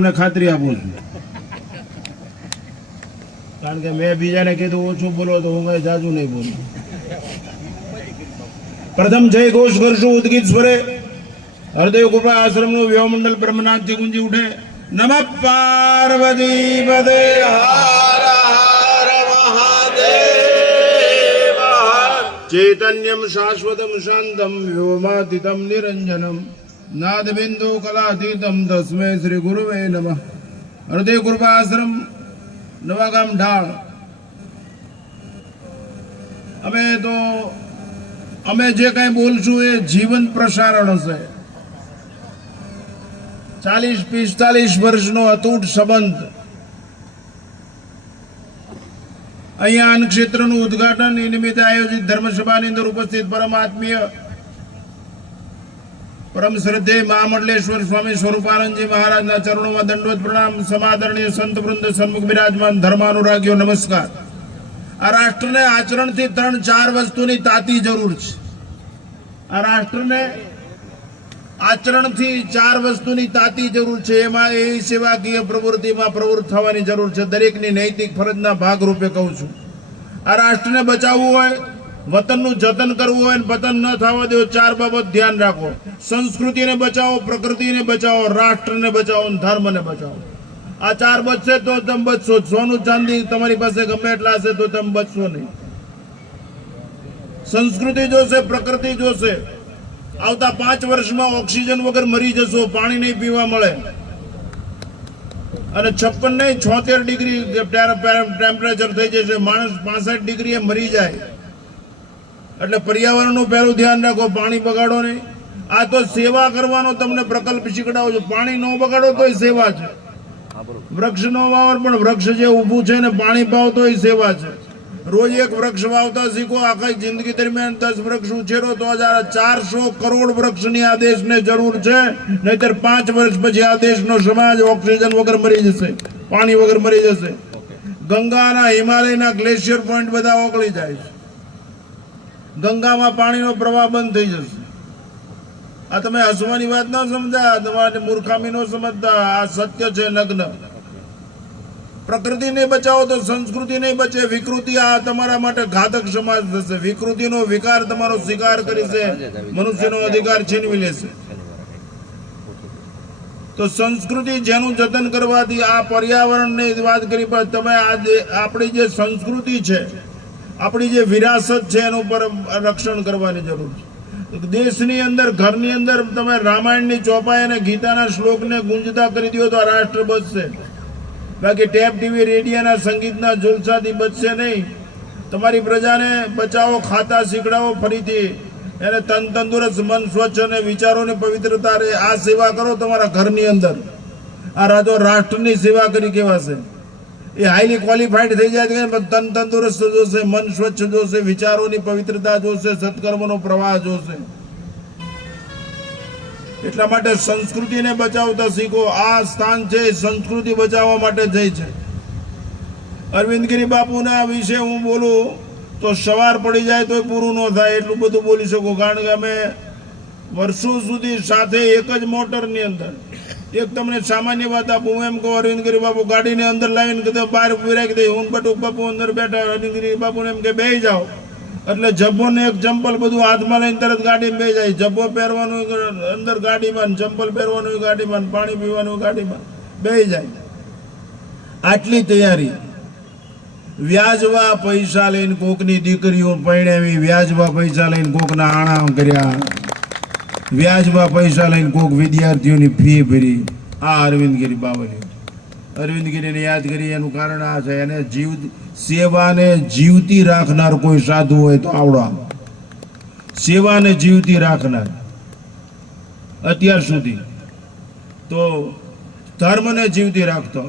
તમને ખાતરી આપું છું, કારણ કે મેં બીજાને કીધું ઓછું બોલો તો હું કઈ જાજુ નહીં બોલું. પ્રથમ જય ઘોષ કરશું ઉદગીત સ્વરે. હરદેવ કૃપા આશ્રમ નું વ્યવમંડળ બ્રહ્મનાથ થી ગુંજી ઉઠે. નમઃ પાર્વતી પદે હર હર મહાદેવ. ચૈતન્યમ શાશ્વતમ શાંતમ વ્યોમાતીતમ નિરંજનમ નાદબિંદુ કલાતીતમ તસ્મે શ્રી ગુરુવે નમઃ. હરદેવ કૃપા આશ્રમ નવાગામ ઢાળ. અમે જે કઈ બોલશું એ જીવન પ્રસારણ હશે. 40-45 વર્ષનો અતૂટ સંબંધ. અહીંયા અન્ન ક્ષેત્રનું ઉદ્ઘાટન એ નિમિત્તે આયોજિત ધર્મસભાની અંદર ઉપસ્થિત પરમ આત્મીય પરમ શ્રદ્ધેય મહામંડલેશ્વર સ્વામી સ્વરૂપાનંદજી મહારાજના ચરણોમાં દંડવત પ્રણામ. સમાદરણીય સંત વૃંદ સન્મુખ બિરાજમાન ધર્માનુરાગીઓ નમસ્કાર. આ રાષ્ટ્રને આચરણથી 3-4 વસ્તુની તાતી જરૂર છે. આ રાષ્ટ્રને આચરણથી 4 વસ્તુની તાતી જરૂર છે. એમાં એ સેવાકીય પ્રવૃત્તિમાં પ્રવૃત્ત થવાની જરૂર છે. દરેકની નૈતિક ફરજના ભાગરૂપે કહું છું. આ રાષ્ટ્રને બચાવવું હોય, વતનનું જતન કરવું હોય, પતન ન થવા દેવો, 4 બાબત ધ્યાન રાખો. સંસ્કૃતિને બચાવો, પ્રકૃતિને બચાવો, રાષ્ટ્રને બચાવો, ધર્મને બચાવો. આ 4 બચશે તો તમે બચશો. સોનું ચાંદી તમારી પાસે ગમે એટલા હશે તો તમે બચશો નહીં. સંસ્કૃતિ જોશે, પ્રકૃતિ જોશે. આવતા 5 વર્ષમાં ઓક્સિજન વગર મરી જશો, પાણી નહીં પીવા મળે. અને 56 નહીં 76 ડિગ્રી ટેમ્પરેચર થઈ જશે. માણસ 65 ડિગ્રીએ મરી જાય. એટલે પર્યાવરણનું પહેલું ધ્યાન રાખો, પાણી બગાડો નહીં. આ તો સેવા કરવાનો તમને પ્રકલ્પ શીખડાવો છો. પાણી ન બગાડો તોય સેવા છે. વૃક્ષ નો વાવર પણ વૃક્ષ જે ઊભું છે ને પાણી પાવ તોય સેવા છે. રોજ એક વૃક્ષ વાવતા શીખો. આખી જિંદગી દરમિયાન 10 વૃક્ષ ઉછેરો તો 400 કરોડ વૃક્ષની આ દેશને જરૂર છે. નહીતર 5 વર્ષ પછી આ દેશનો સમાજ ઓક્સિજન વગર મરી જશે, પાણી વગર મરી જશે. ગંગાના હિમાલયના ગ્લેશિયર પોઈન્ટ બધા ઓગળી જાય છે. ગંગામાં પાણીનો પ્રવાહ બંધ થઈ જશે. આ તમે હસવાની વાત ન સમજા, તમારી મૂર્ખામી ન સમજતા. આ સત્ય છે નગ્ન. પ્રકૃતિને બચાવો તો સંસ્કૃતિ નહીં બચે. વિકૃતિ આ તમારા માટે ઘાતક સમાજ થશે. વિકૃતિનો વિકાર તમારો સ્વીકાર કરી છે, મનુષ્યનો અધિકાર છીનવી લેશે. તો સંસ્કૃતિ જેનું જતન કરવાથી આ પર્યાવરણની વાત કરી, પણ તમે આપણી જે સંસ્કૃતિ છે, આપણી જે વિરાસત છે એનું પર રક્ષણ કરવાની જરૂર છે. દેશની અંદર, ઘરની અંદર તમે રામાયણની ચોપાઈ અને ગીતાના શ્લોકને ગુંજતા કરી દો તો આ રાષ્ટ્ર બચશે. બાકી ટેપ ટીવી રેડિયોના સંગીતના જલસાથી બચશે નહીં. તમારી પ્રજાને બચાવો, ખાતા શીખડાવો, ફરીથી એને તન તંદુરસ્ત, મન સ્વચ્છ અને વિચારોની પવિત્રતા રહે. આ સેવા કરો તમારા ઘરની અંદર. આ રાતો રાષ્ટ્રની સેવા કરી કહેવાશે. એ હાઈલી ક્વોલિફાઈડ થઈ જાય તો તન તંદુરસ્ત જોશે, મન સ્વચ્છ જોશે, વિચારોની પવિત્રતા જોશે, સત્કર્મનો પ્રવાહ જોશે. એટલા માટે સંસ્કૃતિને બચાવતા શીખો. આ સ્થાન છે સંસ્કૃતિ બચાવવા માટે જઈ છે. અરવિંદગીરી બાપુના વિશે હું બોલું તો સવાર પડી જાય તો પૂરું ન થાય એટલું બધું બોલી શકું. કારણ કે અમે વર્ષો સુધી સાથે એક જ મોટરની અંદર. એક તમને સામાન્ય વાત આપું, હું એમ કહું, અરવિંદગીરી બાપુ ગાડીને અંદર લાવીને કીધું બહાર ઉભી રાખી દે. હું બટુક બાપુ અંદર બેઠા, અરવિંદગીરી બાપુને એમ કે બેસી જાઓ. એટલે જબ્બો ને એક ચંપલ બધું હાથમાં લઈને તરત ગાડીમાં બેસી જાય. જબ્બો પહેરવાનું અંદર ગાડીમાં, ચંપલ પહેરવાનું ગાડીમાં, પાણી પીવાનું ગાડીમાં, બેસી જાય. આટલી તૈયારી. વ્યાજવા પૈસા લઈને કોકની દીકરીઓ પરણાવી, વ્યાજવા પૈસા લઈને કોકના આણા કર્યા, વ્યાજવા પૈસા લઈને કોક વિદ્યાર્થીઓની ફી ભરી. આ અરવિંદગીરી બાવળી. અરવિંદગીરીને યાદ કરી એનું કારણ આ છે, એને સેવાને જીવતી રાખનાર કોઈ સાધુ હોય તો આવડો. સેવાને જીવતી રાખનાર અત્યાર સુધી તો ધર્મને જીવતી રાખતો.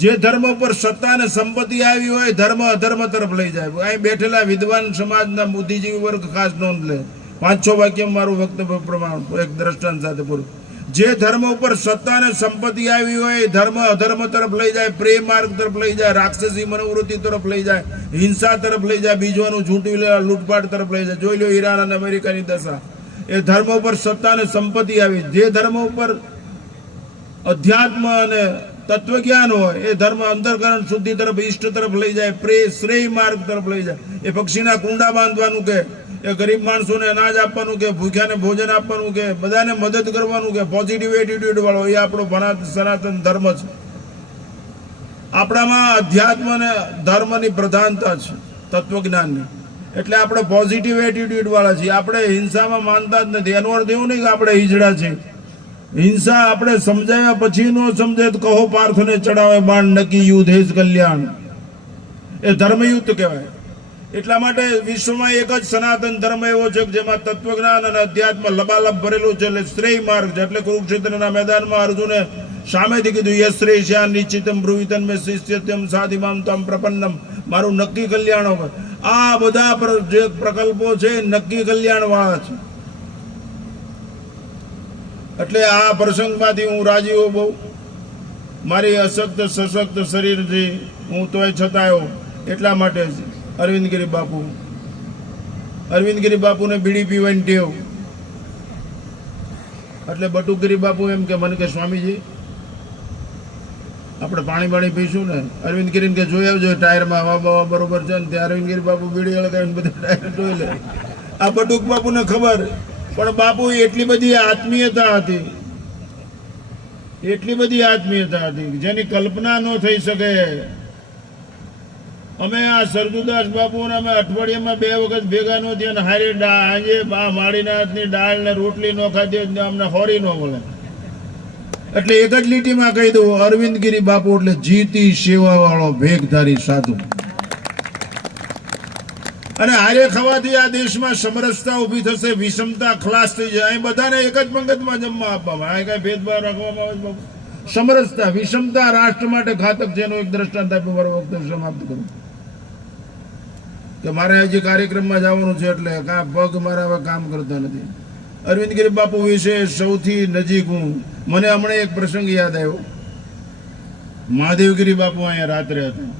જે ધર્મ પર સત્તા અને સંપત્તિ આવી હોય, ધર્મ અધર્મ તરફ લઈ જાય. અહીં બેઠેલા વિદ્વાન સમાજના બુદ્ધિજીવી વર્ગ ખાસ નોંધ લે. 5-6 વાક્ય મારું વક્તવ્ય પ્રમાણ એક દ્રષ્ટાંત સાથે પૂરું. જે ધર્મ ઉપર સત્તા અને સંપત્તિ આવી હોય, ધર્મ અધર્મ તરફ લઈ જાય, પ્રેમ માર્ગ તરફ લઈ જાય, રાક્ષસી મનોવૃત્તિ તરફ લઈ જાય, હિંસા તરફ લઈ જાય, બીજવાનું ઝૂંટવી લેવા, લૂંટપાટ તરફ લઈ જાય. જોઈ લો ઈરાન અને અમેરિકાની દશા. એ ધર્મ ઉપર સત્તા અને સંપત્તિ આવી. જે ધર્મ ઉપર અધ્યાત્મ અને તત્વજ્ઞાન હોય એ ધર્મ અંતરકરણ શુદ્ધિ તરફ ઈષ્ટ તરફ લઈ જાય, શ્રેય માર્ગ તરફ લઈ જાય. એ પક્ષીના કુંડા બાંધવાનું કે, એ ગરીબ માણસોને અનાજ આપવાનું કે, ભૂખ્યાને ભોજન આપવાનું કે, બધાને મદદ કરવાનું કે, પોઝિટિવ એટીટ્યુડ વાળો એ આપણો સનાતન ધર્મ છે. આપણામાં અધ્યાત્મ અને ધર્મની પ્રધાનતા છે, તત્વજ્ઞાનની. એટલે આપણે પોઝિટિવ એટીટ્યુડ વાળા છીએ. આપણે હિંસામાં માનતા જ નથી. એનો અર્થ એવું નહીં કે આપણે હિજડા છીએ. હિંસા આપણે સમજાવ્યા પછી નો સમજે તો કહો પાર્થને ચડાવે બાણ, નકી યુદ્ધ હેજ કલ્યાણ. એ ધર્મયુદ્ધ કહેવાય. એટલા માટે વિશ્વમાં એક જ સનાતન ધર્મ એવો છે જેમાં તત્વજ્ઞાન અને અધ્યાત્મ લબાલબ ભરેલું છે. એટલે શ્રેય માર્ગ છે. એટલે કુરુક્ષેત્રના મેદાનમાં અર્જુને સામેથી કીધું યશ્રેષ્યા નિશ્ચિતમ બ્રુવિતન મે શિષ્યત્યમ સાધિમામ તમ પ્રપન્નમ. મારું નક્કી કલ્યાણ હોય. આ બધા જે પ્રકલ્પો છે નક્કી કલ્યાણ વાળા છે. એટલે આ પ્રસંગમાંથી હું રાજી હોઉં બહુ. મારી અશક્ત સશક્ત શરીરથી હું તોય છતાંયો એટલા માટે જ અરવિંદગીરી બાપુને બીડી પીવાની ટેવ. એટલે બટુકગીરી બાપુ એમ કે મને કે સ્વામીજી આપણે પાણી પીશું ને, અરવિંદગીરીને કે જોઈ આવજો ટાયરમાં હવા બવા બરોબર છે ને. ત્યાં અરવિંદગીરી બાપુ બીડી હળગાવીને બધા ટાયર જોઈ લે. આ બટુક બાપુને ખબર, પણ બાપુ એટલી બધી આત્મીયતા હતી, એટલી બધી આત્મીયતા હતી જેની કલ્પના ન થઈ શકે. અમે આ સરજુદાસ બાપુ ને અમે અઠવાડિયામાં 2 વખત ભેગા ન થયા ને હારી આજે માળીના હાથની દાળ ને રોટલી ન ખાધી અમને હોરી ન મળે. એટલે એક જ લીટીમાં કહી દઉં, અરવિંદગીરી બાપુ એટલે જીતી સેવા વાળો ભેગધારી સાધુ. અને હારે ખાવાથી આ દેશમાં સમરસતા ઊભી થશે, વિષમતા ખલાસ થઈ જાય. અહીં બધાને એક જ પંગતમાં જમવા આપવામાં, અહીં કઈ ભેદભાવ રાખવામાં આવે બાપુ. સમરસતા વિષમતા રાષ્ટ્ર માટે ઘાતક છે. એનું એક દ્રષ્ટાંત આપી મારો વક્તવ્ય સમાપ્ત કરું કે મારે હજી કાર્યક્રમમાં જવાનું છે એટલે પગ મારા હવે કામ કરતા નથી. અરવિંદગીરી બાપુ વિશે સૌથી નજીક હું, મને હમણાં એક પ્રસંગ યાદ આવ્યો. મહાદેવગીરી બાપુ અહીંયા રાત્રે હતા,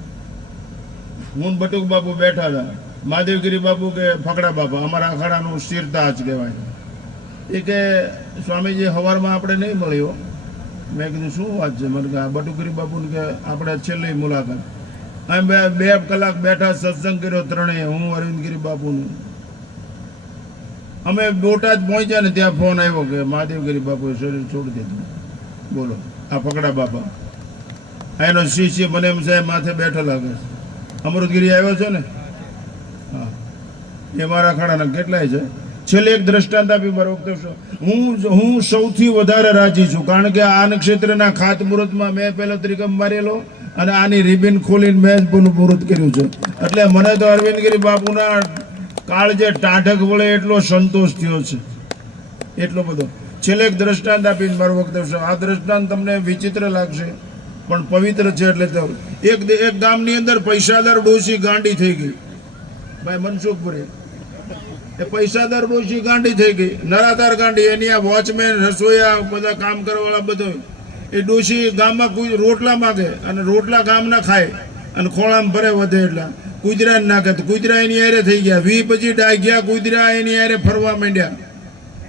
હું બટુક બાપુ બેઠા હતા. મહાદેવગીરી બાપુ કે ફકડા બાપા, અમારા અખાડાનું શિરતાજ કહેવાય, એ કે સ્વામીજી સવારમાં આપણે નહીં મળ્યો. મેં કીધું શું વાત છે? મને કે બટુકગીરી બાપુને કે આપણે છેલ્લી મુલાકાત. અમે 2 કલાક બેઠા, સત્સંગ કર્યો ત્રણેય, હું અરવિંદગીરી બાપુનું. અમે બોટાદ પહોંચ્યા ને ત્યાં ફોન આવ્યો કે મહાદેવગીરી બાપુએ શરીર છોડી દીધું. બોલો, આ ફકડા બાપા એનો શિષ્ય મને એમ સાહેબ માથે બેઠો લાગે છે. અમૃતગીરી આવ્યો છે ને, હા, એ મારા ખાડાના કેટલાય છે. છેલ્લે એક દ્રષ્ટાંત આપી મારો વક્તવ્ય. હું સૌથી વધારે રાજી છું, કારણ કે આ નક્ષત્રના ખાતમુહૂર્તમાં મેં પહેલો ત્રિકમ મારેલો અને આની રિબિન ખોલીને મેં જ પુનઃપૂર્ત કર્યું છે. એટલે મને તો અરવિંદગીરી બાપુના કાળ જે ટાઢક વળે એટલો સંતોષ થયો છે, એટલો બધો. છેલ્લે એક દ્રષ્ટાંત આપીને મારું વક્તવ્ય. આ દ્રષ્ટાંત તમને વિચિત્ર લાગશે પણ પવિત્ર છે. એટલે એક ગામની અંદર પૈસાદાર ડોશી ગાંડી થઈ ગઈ. ભાઈ મનસુખપુરે એ પૈસાદાર ડોશી ગાંડી થઈ ગઈ, નરાધાર ગાંડી. એની આ વોચમેન, રસોઈયા, બધા કામ કરવાવાળા બધો. એ ડોશી ગામમાં કોઈ રોટલા માગે અને રોટલા ગામના ખાય અને ખોળામાં ભરે વધે એટલા કુતરા નાખે તો કુતરા એની હારે થઈ ગયા. 20-25 ડાઘ્યા કુતરા એની હારે ફરવા માંડ્યા.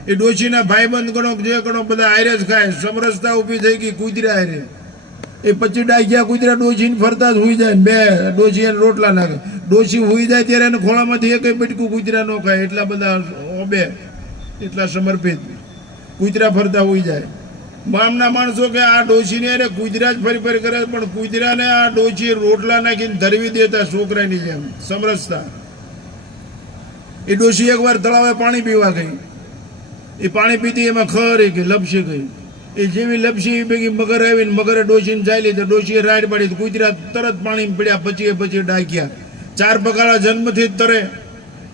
એ ડોશીના ભાઈબંધ ગણો જે ગણો બધા હારે જ ખાય. સમરસતા ઊભી થઈ ગઈ કુતરા હારે. એ 25 ડાઘ્યા કુતરા ડોશીને ફરતા જ હુઈ જાય. 2 ડોશી એને રોટલા નાખે. ડોશી હુઈ જાય ત્યારે એને ખોળામાંથી એક બટકું કુતરા ન ખાય. એટલા બધા ઓબે, એટલા સમર્પિત કુતરા ફરતા હુઈ જાય. ગામના માણસો કે આ ડોશીને અરે કુતરા જ ફરી કરે, પણ કુતરાને આ ડોશી રોટલા નાખીને ધરવી દેતા છોકરાની જેમ. સમરસતા. એ ડોશી એકવાર તળાવે પાણી પીવા ગઈ. એ પાણી પીતી એમાં ખરી ગઈ, લપસી ગઈ. એ જેવી લપસી એ ભેગી મગર આવીને મગરે ડોશીને ચાલી લીધી. ડોશીએ રાઈડ પાડી, કુતરા તરત પાણી પડ્યા. પછી ડાક્યા. 4 પગાળા જન્મથી જ તરે.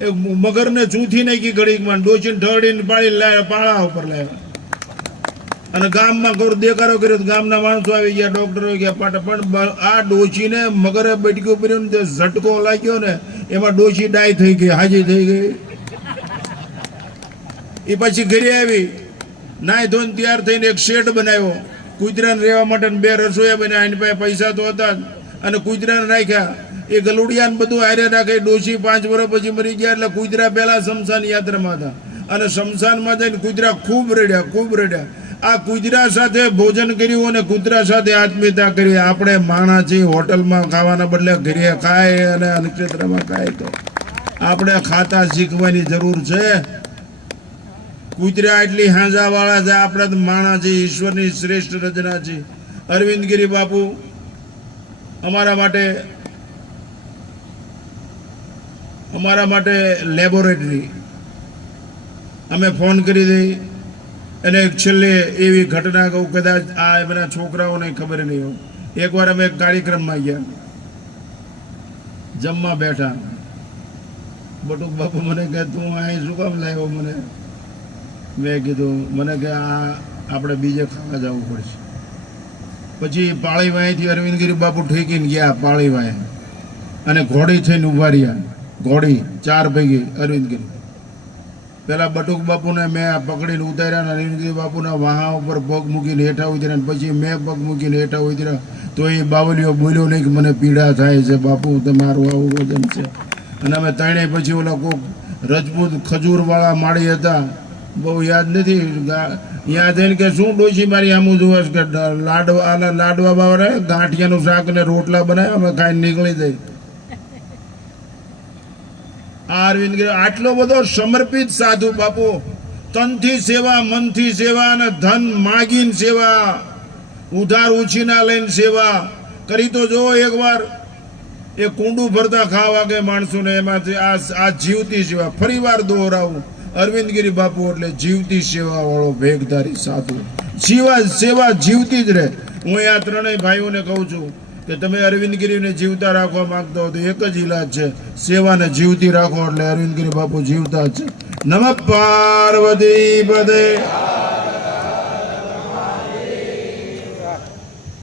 એ મગરને ચૂથી નાખી ઘડીકમાં, ડોશીને ઢળીને પાડી લાવ્યા, પાળા ઉપર લાવ્યા. અને ગામમાં દેખાડો કર્યો. ગામના માણસો આવી ગયા, ડોક્ટરો ગયા પાટા. પણ આ ડોશીને મગરે બટક્યો પડ્યો ને ઝટકો લાગ્યો ને, એમાં ડોશી ડાય થઈ ગઈ, હાજી થઈ ગઈ. એ પછી ઘરે આવી, નાય ધોઈને તૈયાર થઈને એક શેડ બનાવ્યો કુતરાને રહેવા માટે. 2 રસોઈયા બન્યા. એની પાસે પૈસા તો હતા જ, અને કુતરાને નાખ્યા. એ ગલુડિયાને બધું હારે રાખે. ડોશી 5 વર્ષ પછી મરી ગયા. એટલે કુતરા પહેલા શમશાન યાત્રામાં હતા, અને શમશાનમાં જઈને કુતરા ખૂબ રડ્યા. આ કૂતરા સાથે ભોજન કર્યું અને કૂતરા સાથે આત્મીયતા કરી. આપણે માણસ છીએ, હોટલમાં ખાવાના બદલે ઘરે ખાય અને નક્ષત્રમાં ખાય. તો આપણે ખાતા શીખવાની જરૂર છે. કૂતરા એટલી હાંજા વાળા છે, આપણે તો માણસ છે, ઈશ્વરની શ્રેષ્ઠ રચના છે. અરવિંદગીરી બાપુ અમારા માટે લેબોરેટરી. અમે ફોન કરી દઈ અને છેલ્લે એવી ઘટના કહું, કદાચ આ એમના છોકરાઓને ખબર નહીં હોય. એકવાર અમે એક કાર્યક્રમમાં ગયા, જમવા બેઠા. બટુક બાપુ મને કહે, તું અહીં શું કામ લાવ્યો મને? મેં કીધું, મને કે આ આપણે બીજે ખાવા જવું પડશે. પછી પાળીવાયથી અરવિંદગીરી બાપુ ઠેકીને ગયા પાળીવાય અને ઘોડી થઈને ઉભા રહ્યા. ઘોડી 4 પૈકી અરવિંદગીરી. પેલા બટુક બાપુને મેં પકડીને ઉતાર્યા ને અરવિંદગીરી બાપુના વાહા ઉપર પગ મૂકીને હેઠા ઉતર્યા. પછી મેં પગ મૂકીને હેઠા ઉતર્યા. તો એ બાવલીઓ બોલ્યો નહીં કે મને પીડા થાય છે બાપુ, તમારું આવું વજન છે. અને અમે ત્રણેય પછી ઓલા કોક રજપૂત ખજૂરવાળા માળી હતા, બહુ યાદ નથી. યાદ થઈને કે શું ડોશી મારી આમું જોવે કે લાડવા બાવરા ગાંઠિયાનું શાક ને રોટલા બનાવ્યા, અમે ખાઈને નીકળી જઈ. આ અરવિંદગીરી આટલો બધો સમર્પિત સાધુ બાપુ. તનથી સેવા, મનથી સેવા અને ધન માગીને સેવા, ઉધાર ઉછીના લઈને સેવા કરી. તો જો એકવાર એ કુંડું ભરતા ખાવા કે માણસોને, એમાંથી આ જીવતી સેવા. ફરી વાર દોહરાવું, અરવિંદગીરી બાપુ એટલે જીવતી સેવા વાળો ભેગધારી સાધુ. સેવા જીવતી જ રહે. હું આ ત્રણેય ભાઈઓને કહું છું કે તમે અરવિંદગીરીને જીવતા રાખવા માંગતા હો તો એક જ ઈલાજ છે, સેવાને જીવતી રાખો. એટલે અરવિંદગીરી બાપુ જીવતા જ છે. નમઃ પાર્વતી પદે.